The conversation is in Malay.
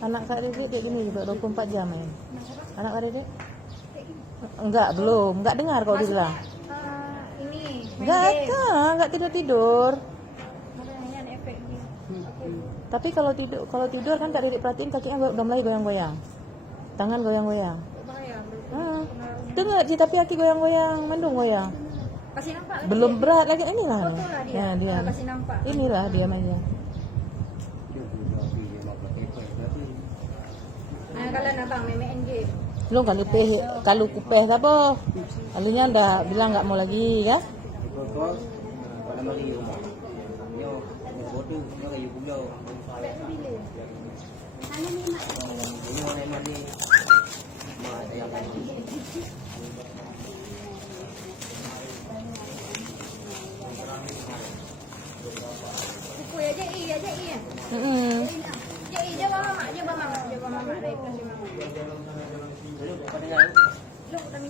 Anak Kak Dedek kayak gini juga 24 jam ya. Anak Kak Dedek? Enggak, belum. Enggak dengar kau bilang. Ini Enggak tidur-tidur. makanya efeknya. Tapi kalau tidur kan Kak Dedek perhatiin kakinya udah mulai goyang-goyang. Tangan goyang-goyang. Bahaya. Dengar sih tapi kaki goyang-goyang, mendung goyang. Kasih nampak lagi. Belum berat lagi inilah. Foto lah dia. Ya, diam. Kasih nampak. Inilah diam aja. Kalau nak bang main game. Belum kalau kupeh apa? Kalinya dah bilang enggak mau lagi ya. Kuku ya je ya. Hmm. Je bawa mama, je bawa mama. Dari kasih mama. Lu dah minum.